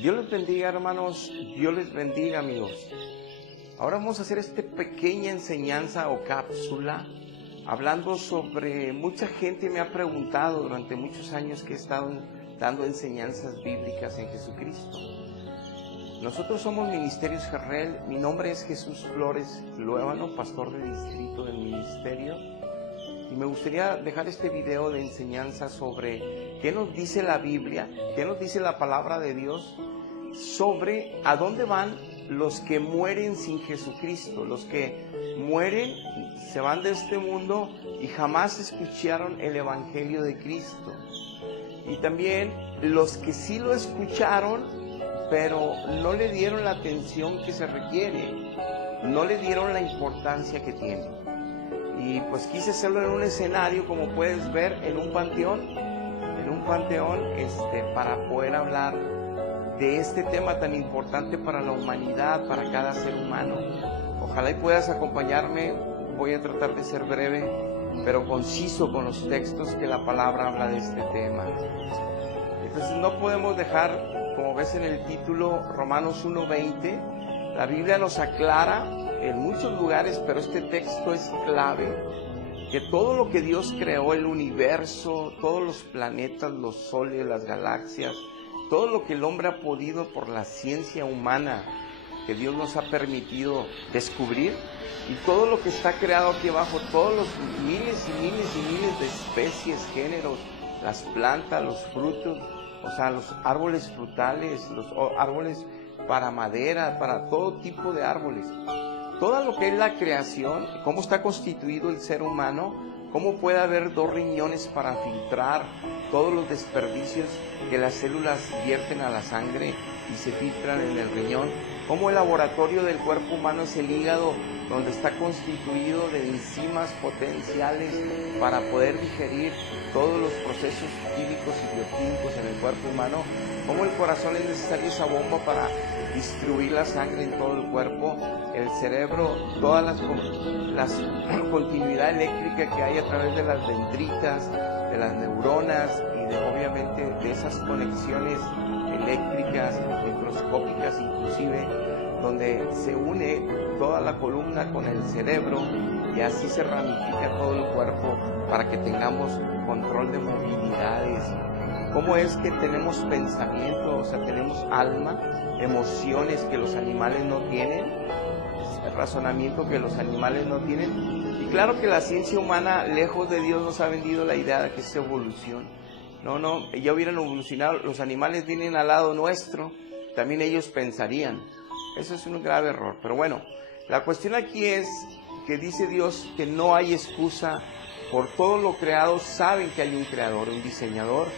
Dios les bendiga, hermanos, Dios les bendiga, amigos. Ahora vamos a hacer esta pequeña enseñanza o cápsula, hablando sobre, mucha gente me ha preguntado durante muchos años que he estado dando enseñanzas bíblicas en Jesucristo. Nosotros somos Ministerios Jerrel, mi nombre es Jesús Flores Luébano, pastor de distrito del ministerio. Y me gustaría dejar este video de enseñanza sobre qué nos dice la Biblia, qué nos dice la palabra de Dios sobre a dónde van los que mueren sin Jesucristo, los que mueren, se van de este mundo y jamás escucharon el Evangelio de Cristo. Y también los que sí lo escucharon, pero no le dieron la atención que se requiere, no le dieron la importancia que tiene. Y pues quise hacerlo en un escenario, como puedes ver, en un panteón, para poder hablar de este tema tan importante para la humanidad, para cada ser humano. Ojalá y puedas acompañarme. Voy a tratar de ser breve, pero conciso con los textos que la palabra habla de este tema. Entonces no podemos dejar, como ves en el título, Romanos 1:20, la Biblia nos aclara en muchos lugares, pero este texto es clave, que todo lo que Dios creó, el universo, todos los planetas, los soles, las galaxias, todo lo que el hombre ha podido por la ciencia humana que Dios nos ha permitido descubrir, y todo lo que está creado aquí abajo, todos los miles y miles y miles de especies, géneros, las plantas, los frutos, o sea, los árboles frutales, los árboles para madera, para todo tipo de árboles. Todo lo que es la creación, cómo está constituido el ser humano, cómo puede haber 2 riñones para filtrar todos los desperdicios que las células vierten a la sangre y se filtran en el riñón, cómo el laboratorio del cuerpo humano es el hígado, donde está constituido de enzimas potenciales para poder digerir todos los procesos químicos y bioquímicos en el cuerpo humano, cómo el corazón es necesaria esa bomba para distribuir la sangre en todo el cuerpo, el cerebro, toda la continuidad eléctrica que hay a través de las dendritas, de las neuronas y obviamente de esas conexiones eléctricas, microscópicas inclusive, donde se une toda la columna con el cerebro y así se ramifica todo el cuerpo para que tengamos control de movilidades. ¿Cómo es que tenemos pensamiento, o sea, tenemos alma, emociones que los animales no tienen, razonamiento que los animales no tienen? Y claro que la ciencia humana, lejos de Dios, nos ha vendido la idea de que es evolución. No, ya hubieran evolucionado, los animales vienen al lado nuestro, también ellos pensarían. Eso es un grave error. Pero bueno, la cuestión aquí es que dice Dios que no hay excusa. Por todo lo creado saben que hay un creador, un diseñador,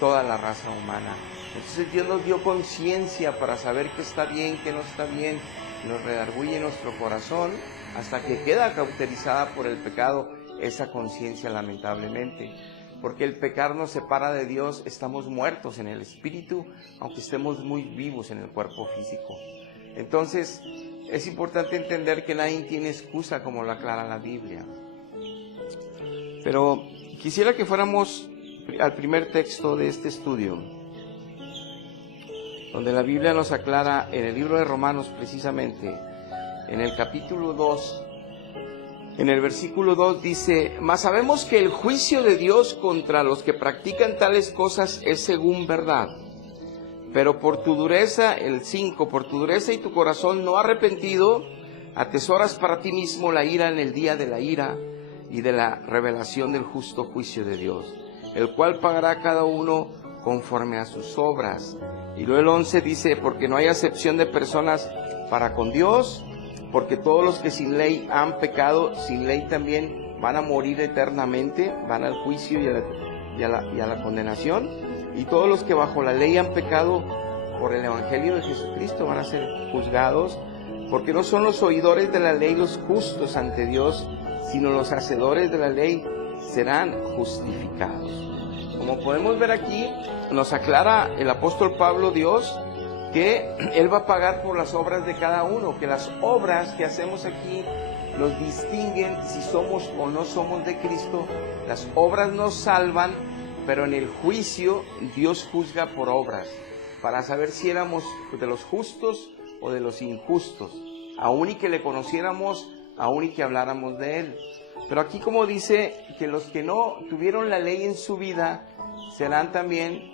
toda la raza humana. Entonces Dios nos dio conciencia para saber qué está bien, qué no está bien, nos redarguye nuestro corazón hasta que queda cauterizada por el pecado esa conciencia, lamentablemente. Porque el pecado nos separa de Dios, estamos muertos en el espíritu, aunque estemos muy vivos en el cuerpo físico. Entonces, es importante entender que nadie tiene excusa, como lo aclara la Biblia. Pero quisiera que fuéramos al primer texto de este estudio, donde la Biblia nos aclara en el libro de Romanos, precisamente, en el capítulo 2, en el versículo 2 dice: mas sabemos que el juicio de Dios contra los que practican tales cosas es según verdad. Pero por tu dureza, el 5, por tu dureza y tu corazón no arrepentido, atesoras para ti mismo la ira en el día de la ira y de la revelación del justo juicio de Dios, el cual pagará a cada uno conforme a sus obras. Y luego el 11 dice: porque no hay acepción de personas para con Dios, porque todos los que sin ley han pecado, sin ley también van a morir eternamente, van al juicio y a la condenación. Y todos los que bajo la ley han pecado por el Evangelio de Jesucristo van a ser juzgados, porque no son los oidores de la ley los justos ante Dios, sino los hacedores de la ley serán justificados. Como podemos ver aquí, nos aclara el apóstol Pablo, Dios, que Él va a pagar por las obras de cada uno, que las obras que hacemos aquí nos distinguen si somos o no somos de Cristo. Las obras nos salvan, pero en el juicio Dios juzga por obras. para saber si éramos de los justos o de los injustos, aún y que le conociéramos, aún y que habláramos de Él. Pero aquí como dice que los que no tuvieron la ley en su vida serán también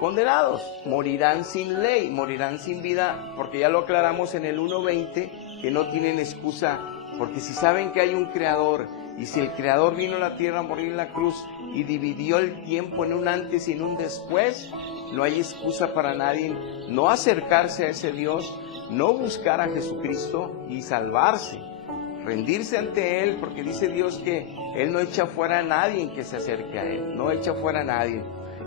condenados, morirán sin ley, morirán sin vida, porque ya lo aclaramos en el 1:20, que no tienen excusa, porque si saben que hay un Creador, y si el Creador vino a la tierra a morir en la cruz y dividió el tiempo en un antes y en un después, no hay excusa para nadie no acercarse a ese Dios, no buscar a Jesucristo y salvarse, rendirse ante Él, porque dice Dios que Él no echa fuera a nadie que se acerque a Él, no echa fuera a nadie.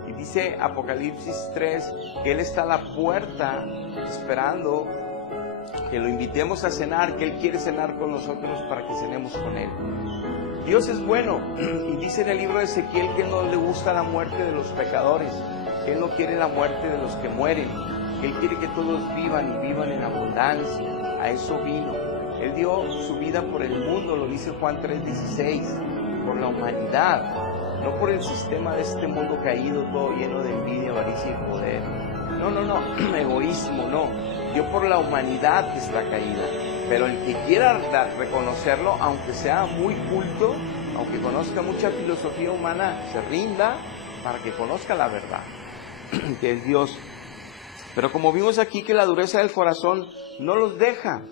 Y dice Apocalipsis 3 que Él está a la puerta esperando que lo invitemos a cenar, que Él quiere cenar con nosotros para que cenemos con Él. Dios es bueno, y dice en el libro de Ezequiel que no le gusta la muerte de los pecadores, que Él no quiere la muerte de los que mueren, que Él quiere que todos vivan y vivan en abundancia. A eso vino. Él dio su vida por el mundo, lo dice Juan 3:16, por la humanidad, no por el sistema de este mundo caído, todo lleno de envidia, avaricia y poder. No, egoísmo, no. Dio por la humanidad que está caída. Pero el que quiera reconocerlo, aunque sea muy culto, aunque conozca mucha filosofía humana, se rinda para que conozca la verdad, que es Dios. Pero como vimos aquí que la dureza del corazón no los deja.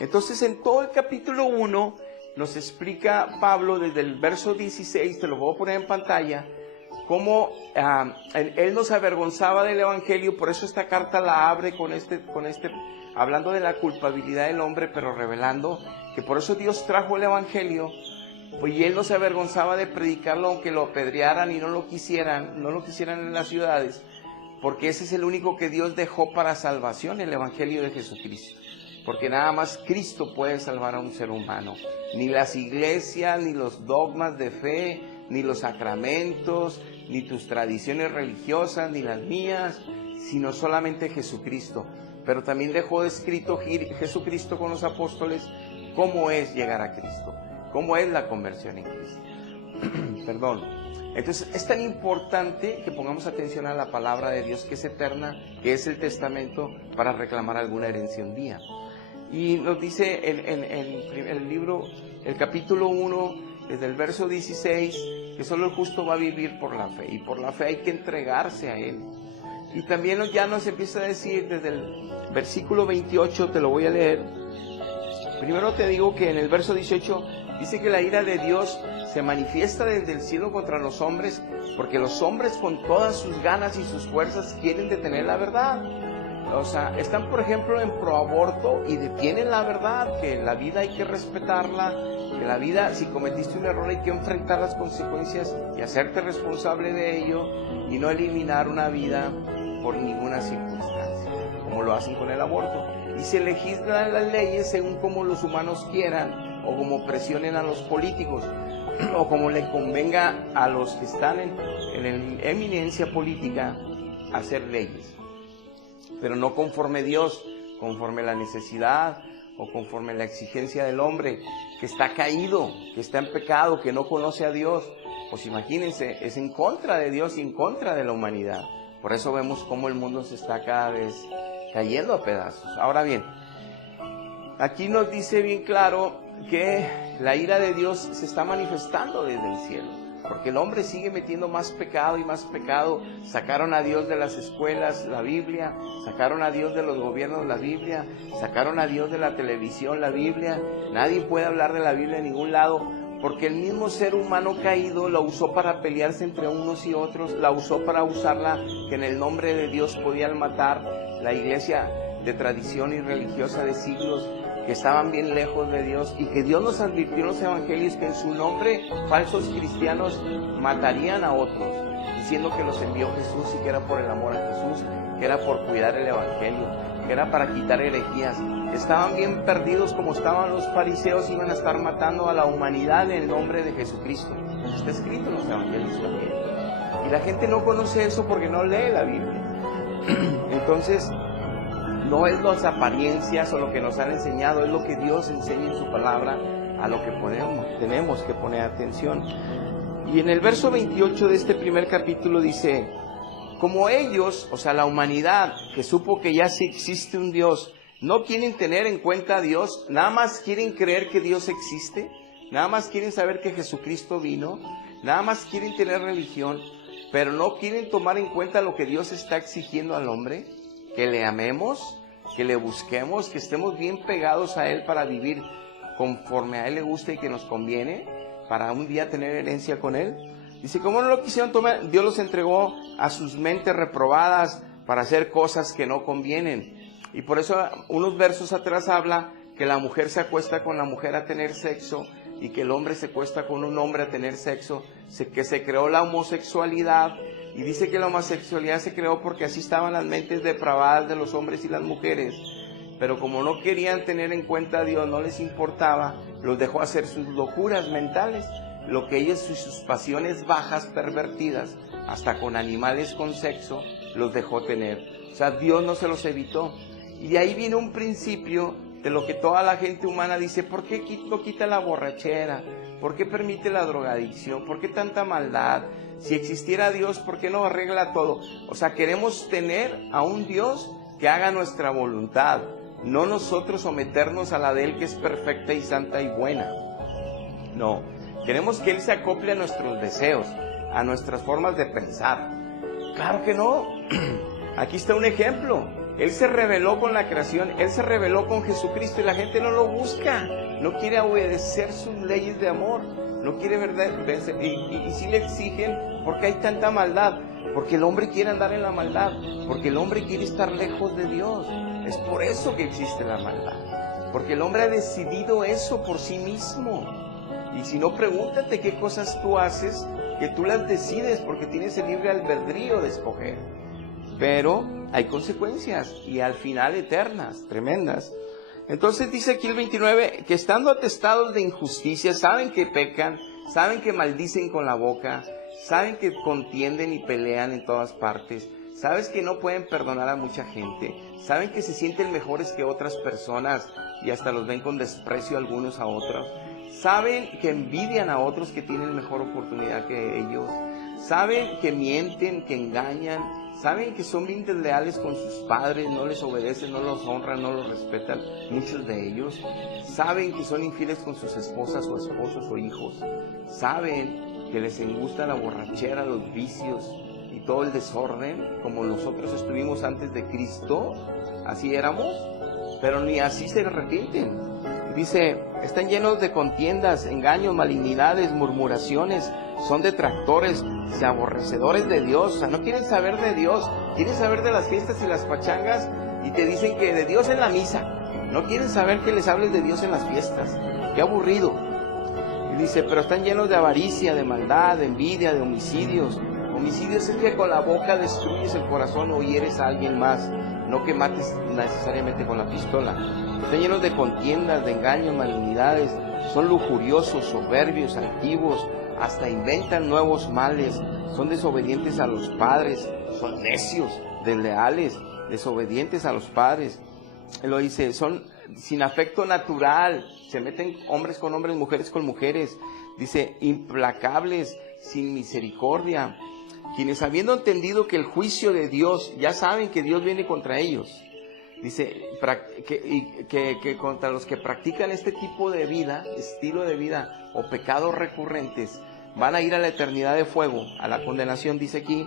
Entonces en todo el capítulo 1 nos explica Pablo desde el verso 16, te lo voy a poner en pantalla, cómo él nos avergonzaba del Evangelio. Por eso esta carta la abre con este hablando de la culpabilidad del hombre, pero revelando que por eso Dios trajo el Evangelio, y Él no se avergonzaba de predicarlo aunque lo apedrearan y no lo quisieran en las ciudades, porque ese es el único que Dios dejó para salvación, el Evangelio de Jesucristo. Porque nada más Cristo puede salvar a un ser humano. Ni las iglesias, ni los dogmas de fe, ni los sacramentos, ni tus tradiciones religiosas, ni las mías, sino solamente Jesucristo. Pero también dejó escrito Jesucristo con los apóstoles cómo es llegar a Cristo, cómo es la conversión en Cristo. Perdón. Entonces es tan importante que pongamos atención a la palabra de Dios, que es eterna, que es el testamento, para reclamar alguna herencia un día. Y nos dice en el libro, el capítulo 1, desde el verso 16, que solo el justo va a vivir por la fe, y por la fe hay que entregarse a Él. Y también ya nos empieza a decir desde el versículo 28, te lo voy a leer. Primero te digo que en el verso 18 dice que la ira de Dios se manifiesta desde el cielo contra los hombres, porque los hombres con todas sus ganas y sus fuerzas quieren detener la verdad. O sea, están por ejemplo en proaborto y detienen la verdad, que la vida hay que respetarla, que la vida, si cometiste un error, hay que enfrentar las consecuencias y hacerte responsable de ello, y no eliminar una vida por ninguna circunstancia, como lo hacen con el aborto. Y se legislan las leyes según como los humanos quieran, o como presionen a los políticos, o como le convenga a los que están en eminencia política hacer leyes. Pero no conforme Dios, conforme la necesidad o conforme la exigencia del hombre, que está caído, que está en pecado, que no conoce a Dios. Pues imagínense, es en contra de Dios y en contra de la humanidad. Por eso vemos cómo el mundo se está cada vez cayendo a pedazos. Ahora bien, aquí nos dice bien claro que la ira de Dios se está manifestando desde el cielo, porque el hombre sigue metiendo más pecado y más pecado. Sacaron a Dios de las escuelas, la Biblia; sacaron a Dios de los gobiernos, la Biblia; sacaron a Dios de la televisión, la Biblia. Nadie puede hablar de la Biblia en ningún lado, porque el mismo ser humano caído la usó para pelearse entre unos y otros, la usó para usarla, que en el nombre de Dios podían matar. La iglesia de tradición y religiosa de siglos, que estaban bien lejos de Dios, y que Dios nos advirtió en los evangelios que en su nombre falsos cristianos matarían a otros, diciendo que los envió Jesús y que era por el amor a Jesús, que era por cuidar el evangelio, que era para quitar herejías. Estaban bien perdidos como estaban los fariseos, iban a estar matando a la humanidad en el nombre de Jesucristo. Está escrito en los evangelios también. Y la gente no conoce eso porque no lee la Biblia. Entonces, no es las apariencias o lo que nos han enseñado, es lo que Dios enseña en su palabra, a lo que tenemos que poner atención. Y en el verso 28 de este primer capítulo dice: como ellos, o sea, la humanidad que supo que ya sí existe un Dios, no quieren tener en cuenta a Dios, nada más quieren creer que Dios existe, nada más quieren saber que Jesucristo vino, nada más quieren tener religión, pero no quieren tomar en cuenta lo que Dios está exigiendo al hombre, que le amemos, que le busquemos, que estemos bien pegados a Él para vivir conforme a Él le gusta y que nos conviene, para un día tener herencia con Él. Dice, ¿cómo no lo quisieron tomar? Dios los entregó a sus mentes reprobadas para hacer cosas que no convienen. Y por eso unos versos atrás habla que la mujer se acuesta con la mujer a tener sexo y que el hombre se acuesta con un hombre a tener sexo, que se creó la homosexualidad. Y dice que la homosexualidad se creó porque así estaban las mentes depravadas de los hombres y las mujeres. Pero como no querían tener en cuenta a Dios, no les importaba, los dejó hacer sus locuras mentales, lo que ellos y sus pasiones bajas, pervertidas, hasta con animales con sexo, los dejó tener. O sea, Dios no se los evitó. Y de ahí viene un principio de lo que toda la gente humana dice, ¿por qué no quita la borrachera? ¿Por qué permite la drogadicción? ¿Por qué tanta maldad? Si existiera Dios, ¿por qué no arregla todo? O sea, queremos tener a un Dios que haga nuestra voluntad, no nosotros someternos a la de Él, que es perfecta y santa y buena. No, queremos que Él se acople a nuestros deseos, a nuestras formas de pensar. Claro que no. Aquí está un ejemplo. Él se rebeló con la creación, Él se rebeló con Jesucristo y la gente no lo busca, no quiere obedecer sus leyes de amor, no quiere y si le exigen, porque hay tanta maldad, porque el hombre quiere andar en la maldad, porque el hombre quiere estar lejos de Dios. Es por eso que existe la maldad, porque el hombre ha decidido eso por sí mismo. Y si no, pregúntate qué cosas tú haces, que tú las decides, porque tienes el libre albedrío de escoger. Pero hay consecuencias, y al final eternas, tremendas. Entonces dice aquí el 29, que estando atestados de injusticia, saben que pecan, saben que maldicen con la boca, saben que contienden y pelean en todas partes, sabes que no pueden perdonar a mucha gente, saben que se sienten mejores que otras personas y hasta los ven con desprecio algunos a otros, saben que envidian a otros que tienen mejor oportunidad que ellos, saben que mienten, que engañan, saben que son bien desleales con sus padres, no les obedecen, no los honran, no los respetan, muchos de ellos. Saben que son infieles con sus esposas o esposos o hijos. Saben que les gusta la borrachera, los vicios y todo el desorden, como nosotros estuvimos antes de Cristo, así éramos, pero ni así se arrepienten. Dice, están llenos de contiendas, engaños, malignidades, murmuraciones, son detractores, aborrecedores de Dios, o sea, no quieren saber de Dios, quieren saber de las fiestas y las pachangas, y te dicen que de Dios en la misa, no quieren saber que les hables de Dios en las fiestas, qué aburrido. Y dice, pero están llenos de avaricia, de maldad, de envidia, de homicidios. Homicidios es que con la boca destruyes el corazón o hieres a alguien más, no que mates necesariamente con la pistola. Están llenos de contiendas, de engaños, malignidades, son lujuriosos, soberbios, altivos, hasta inventan nuevos males, son desobedientes a los padres, son necios, desleales, desobedientes a los padres. Él lo dice, son sin afecto natural, se meten hombres con hombres, mujeres con mujeres. Dice, implacables, sin misericordia, quienes habiendo entendido que el juicio de Dios, ya saben que Dios viene contra ellos. Dice que contra los que practican este tipo de vida, estilo de vida o pecados recurrentes, van a ir a la eternidad de fuego, a la condenación. Dice aquí,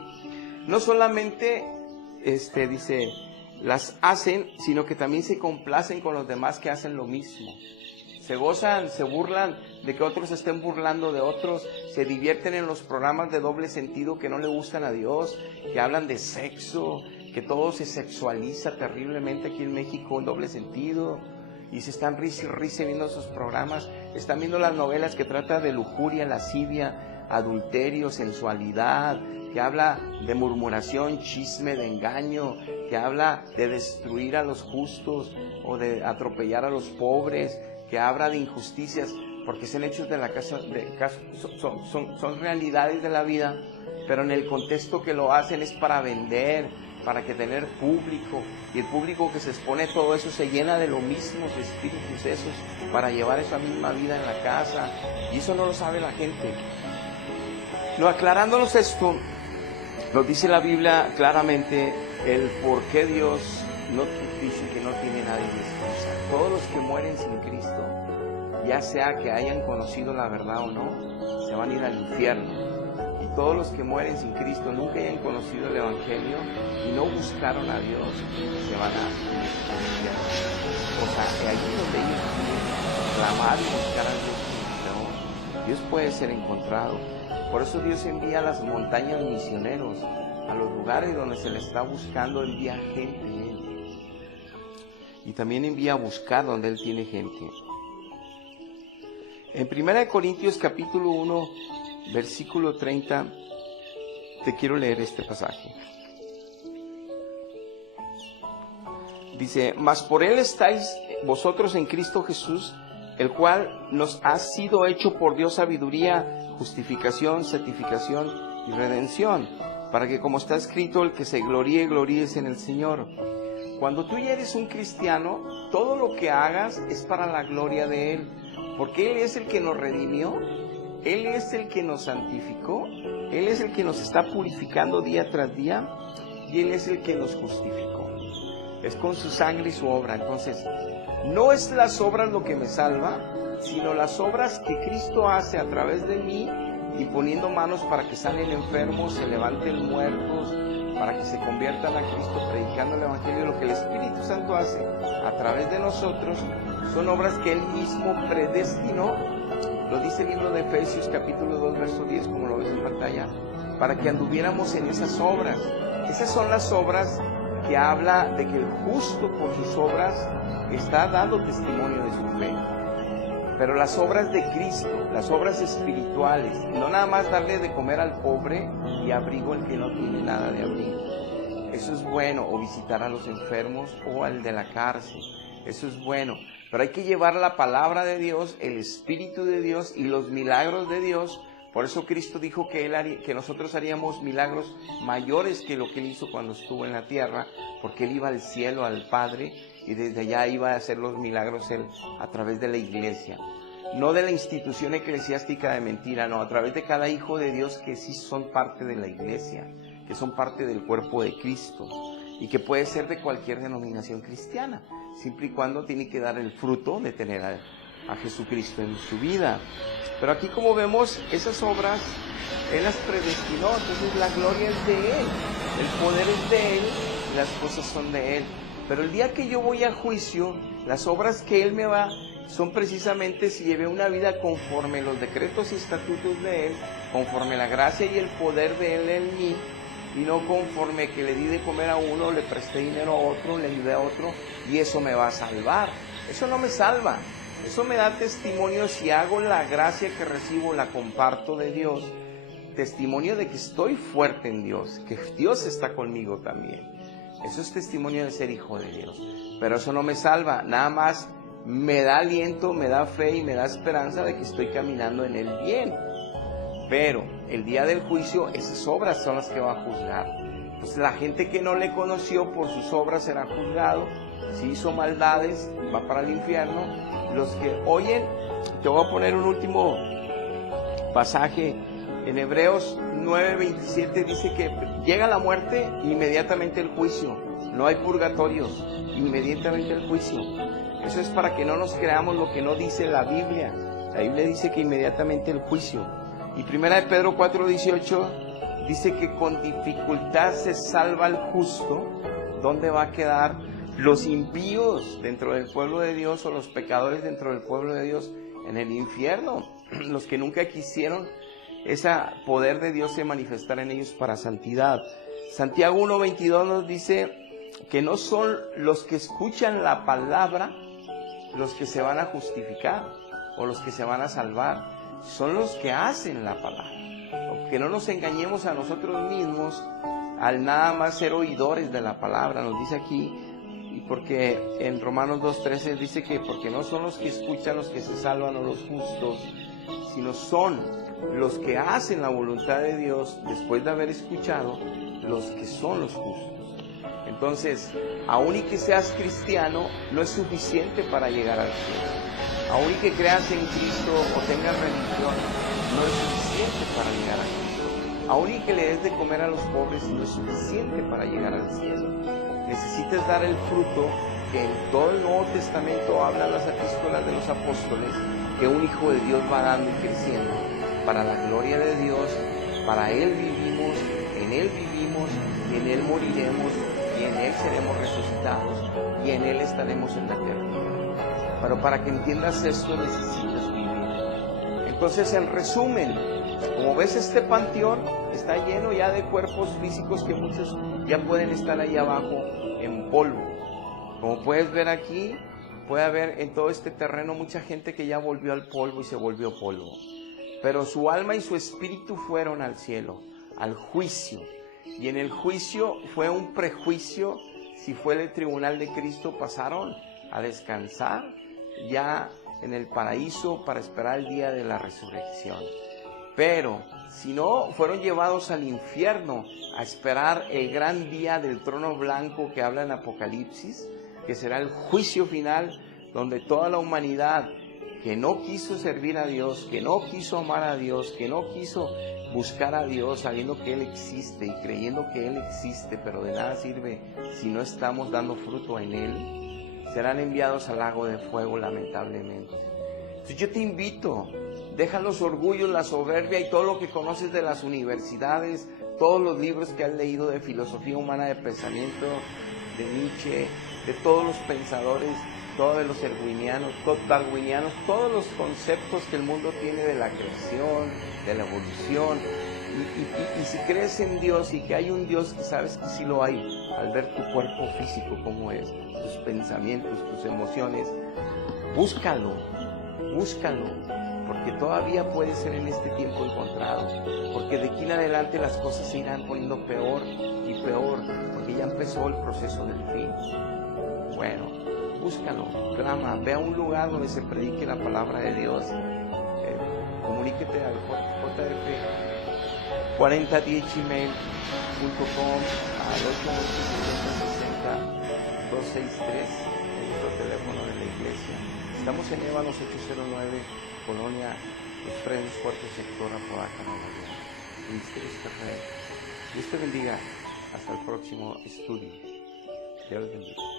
no solamente dice, las hacen, sino que también se complacen con los demás que hacen lo mismo. Se gozan, se burlan de que otros estén burlando de otros, se divierten en los programas de doble sentido que no le gustan a Dios, que hablan de sexo, que todo se sexualiza terriblemente aquí en México en doble sentido, y se están risa y risa viendo esos programas, están viendo las novelas que tratan de lujuria, lascivia, adulterio, sensualidad, que habla de murmuración, chisme, de engaño, que habla de destruir a los justos o de atropellar a los pobres, que habla de injusticias, porque son hechos de la casa, son realidades de la vida, pero en el contexto que lo hacen es para vender, para que tener público, y el público que se expone a todo eso se llena de lo mismo, de espíritus esos, para llevar esa misma vida en la casa, y eso no lo sabe la gente. No, aclarándonos esto, Nos dice la Biblia claramente el por qué Dios no dice que no tiene nadie de excusa. Todos los que mueren sin Cristo, ya sea que hayan conocido la verdad o no, se van a ir al infierno. Y todos los que mueren sin Cristo, nunca hayan conocido el Evangelio y no buscaron a Dios, se van a ir al infierno. O sea, allí donde ellos clamar y buscar a Dios, ¿no? Dios puede ser encontrado. Por eso Dios envía a las montañas misioneros, a los lugares donde se le está buscando, envía gente. Y también envía a buscar donde Él tiene gente. En 1 Corintios capítulo 1, versículo 30, te quiero leer este pasaje. Dice, mas por Él estáis vosotros en Cristo Jesús, el cual nos ha sido hecho por Dios sabiduría, justificación, santificación y redención, para que como está escrito, el que se gloríe, gloríes en el Señor. Cuando tú ya eres un cristiano, todo lo que hagas es para la gloria de Él, porque Él es el que nos redimió, Él es el que nos santificó, Él es el que nos está purificando día tras día, y Él es el que nos justificó. Es con su sangre y su obra. Entonces, no es las obras lo que me salva, sino las obras que Cristo hace a través de mí y poniendo manos para que salen enfermos, se levanten muertos, para que se conviertan a Cristo, predicando el Evangelio. Lo que el Espíritu Santo hace a través de nosotros son obras que Él mismo predestinó. Lo dice el libro de Efesios capítulo 2, verso 10, como lo ves en pantalla, para que anduviéramos en esas obras. Esas son las obras que habla de que el justo por sus obras está dando testimonio de su fe. Pero las obras de Cristo, las obras espirituales, no nada más darle de comer al pobre y abrigo al que no tiene nada de abrigo. Eso es bueno, o visitar a los enfermos o al de la cárcel. Eso es bueno, pero hay que llevar la palabra de Dios, el Espíritu de Dios y los milagros de Dios. Por eso Cristo dijo que nosotros haríamos milagros mayores que lo que Él hizo cuando estuvo en la tierra, porque Él iba al cielo, al Padre, y desde allá iba a hacer los milagros Él a través de la iglesia. No de la institución eclesiástica de mentira, no, a través de cada hijo de Dios que sí son parte de la iglesia, que son parte del cuerpo de Cristo, y que puede ser de cualquier denominación cristiana, siempre y cuando tiene que dar el fruto de tener a Jesucristo en su vida. Pero aquí, como vemos, esas obras Él las predestinó, entonces la gloria es de Él, el poder es de Él y las cosas son de Él. Pero el día que yo voy a juicio, las obras que Él me va son precisamente si llevé una vida conforme los decretos y estatutos de Él, conforme la gracia y el poder de Él en mí, y no conforme que le di de comer a uno, le presté dinero a otro, le ayudé a otro, y eso me va a salvar. Eso no me salva. Eso me da testimonio si hago la gracia que recibo, la comparto de Dios. Testimonio de que estoy fuerte en Dios, que Dios está conmigo también. Eso es testimonio de ser hijo de Dios. Pero eso no me salva, nada más me da aliento, me da fe y me da esperanza de que estoy caminando en el bien. Pero el día del juicio, esas obras son las que va a juzgar. Pues la gente que no le conoció por sus obras será juzgado. Si hizo maldades, va para el infierno. Los que oyen, te voy a poner un último pasaje. En Hebreos 9:27 dice que llega la muerte, inmediatamente el juicio. No hay purgatorios, inmediatamente el juicio. Eso es para que no nos creamos lo que no dice la Biblia. La Biblia dice que inmediatamente el juicio. Y 1 de Pedro 4:18 dice que con dificultad se salva el justo. ¿Dónde va a quedar los impíos dentro del pueblo de Dios o los pecadores dentro del pueblo de Dios? En el infierno. Los que nunca quisieron ese poder de Dios se manifestar en ellos para santidad. Santiago 1:22 nos dice que no son los que escuchan la palabra los que se van a justificar o los que se van a salvar, son los que hacen la palabra. Que no nos engañemos a nosotros mismos al nada más ser oidores de la palabra. Nos dice aquí, y porque en Romanos 2:13 dice que porque no son los que escuchan los que se salvan o los justos, sino son los que hacen la voluntad de Dios después de haber escuchado, los que son los justos. Entonces, aun y que seas cristiano, no es suficiente para llegar al cielo. Aun y que creas en Cristo o tengas religión, no es suficiente para llegar a Cristo. Aún y que le des de comer a los pobres no es suficiente para llegar al cielo. Necesitas dar el fruto que en todo el Nuevo Testamento hablan las epístolas de los apóstoles, que un hijo de Dios va dando y creciendo para la gloria de Dios. Para Él vivimos, en Él moriremos y en Él seremos resucitados y en Él estaremos en la eternidad. Pero para que entiendas esto necesitas vivir. Entonces, en resumen, como ves, este panteón está lleno ya de cuerpos físicos que muchos ya pueden estar ahí abajo en polvo. Como puedes ver aquí, puede haber en todo este terreno mucha gente que ya volvió al polvo y se volvió polvo. Pero su alma y su espíritu fueron al cielo, al juicio. Y en el juicio fue un prejuicio. Si fue el tribunal de Cristo, pasaron a descansar ya en el paraíso para esperar el día de la resurrección. Pero si no, fueron llevados al infierno a esperar el gran día del trono blanco que habla en Apocalipsis, que será el juicio final, donde toda la humanidad que no quiso servir a Dios, que no quiso amar a Dios, que no quiso buscar a Dios sabiendo que Él existe y creyendo que Él existe, pero de nada sirve si no estamos dando fruto en Él, serán enviados al lago de fuego, lamentablemente. Entonces yo te invito, deja los orgullos, la soberbia y todo lo que conoces de las universidades, todos los libros que has leído de filosofía humana, de pensamiento, de Nietzsche, de todos los pensadores, todos de los darwinianos, todos los conceptos que el mundo tiene de la creación, de la evolución. Y si crees en Dios y que hay un Dios, que sabes que sí lo hay, al ver tu cuerpo físico cómo es, tus pensamientos, tus emociones, búscalo, porque todavía puede ser en este tiempo encontrado, porque de aquí en adelante las cosas se irán poniendo peor y peor, porque ya empezó el proceso del fin. Bueno, búscalo, clama, ve a un lugar donde se predique la palabra de Dios, comuníquete al jf4010gmail.com, al 811-60-263, nuestro teléfono de la iglesia. Estamos en Ébanos 809, Colonia Los Frenos, cuarto sector, Apodaca, Nueva York. Ministerios Terreno. Dios te bendiga. Hasta el próximo estudio. Dios les bendiga.